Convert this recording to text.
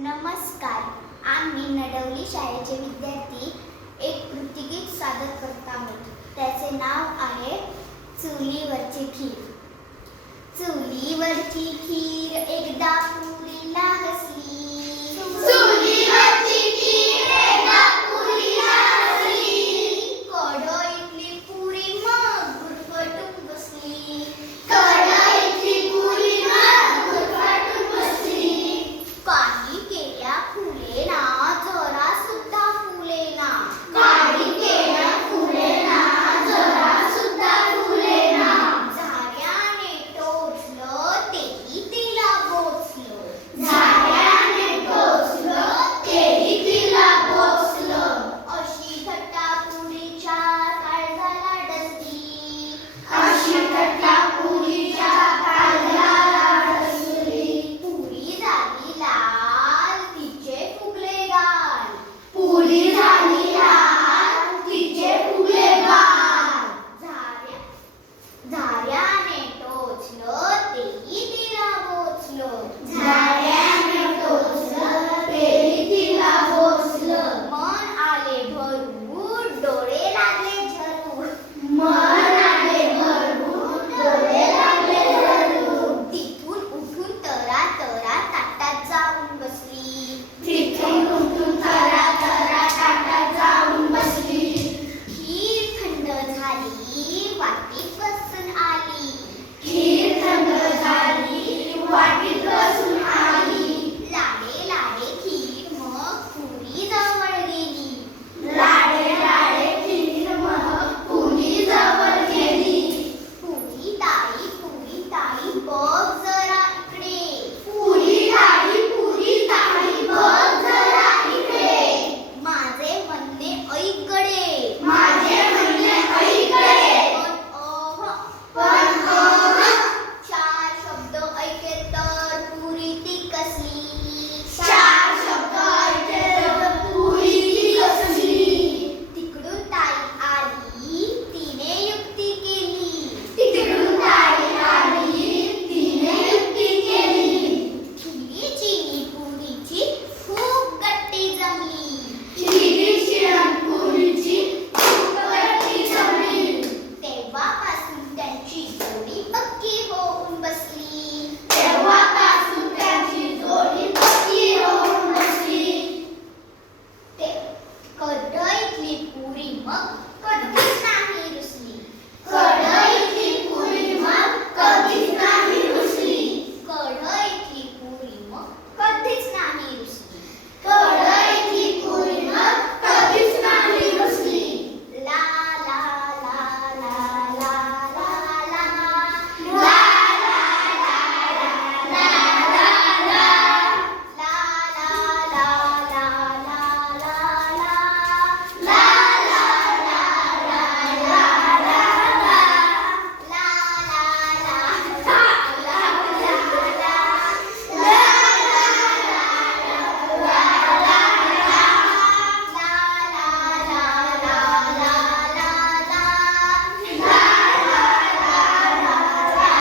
नमस्कार. आम्ही नडवली शाळेचे विद्यार्थी एक कृतिगीत सादर करत आहोत. त्याचे नाव आहे चुलीवरची खीर. चुलीवरची खीर एकदा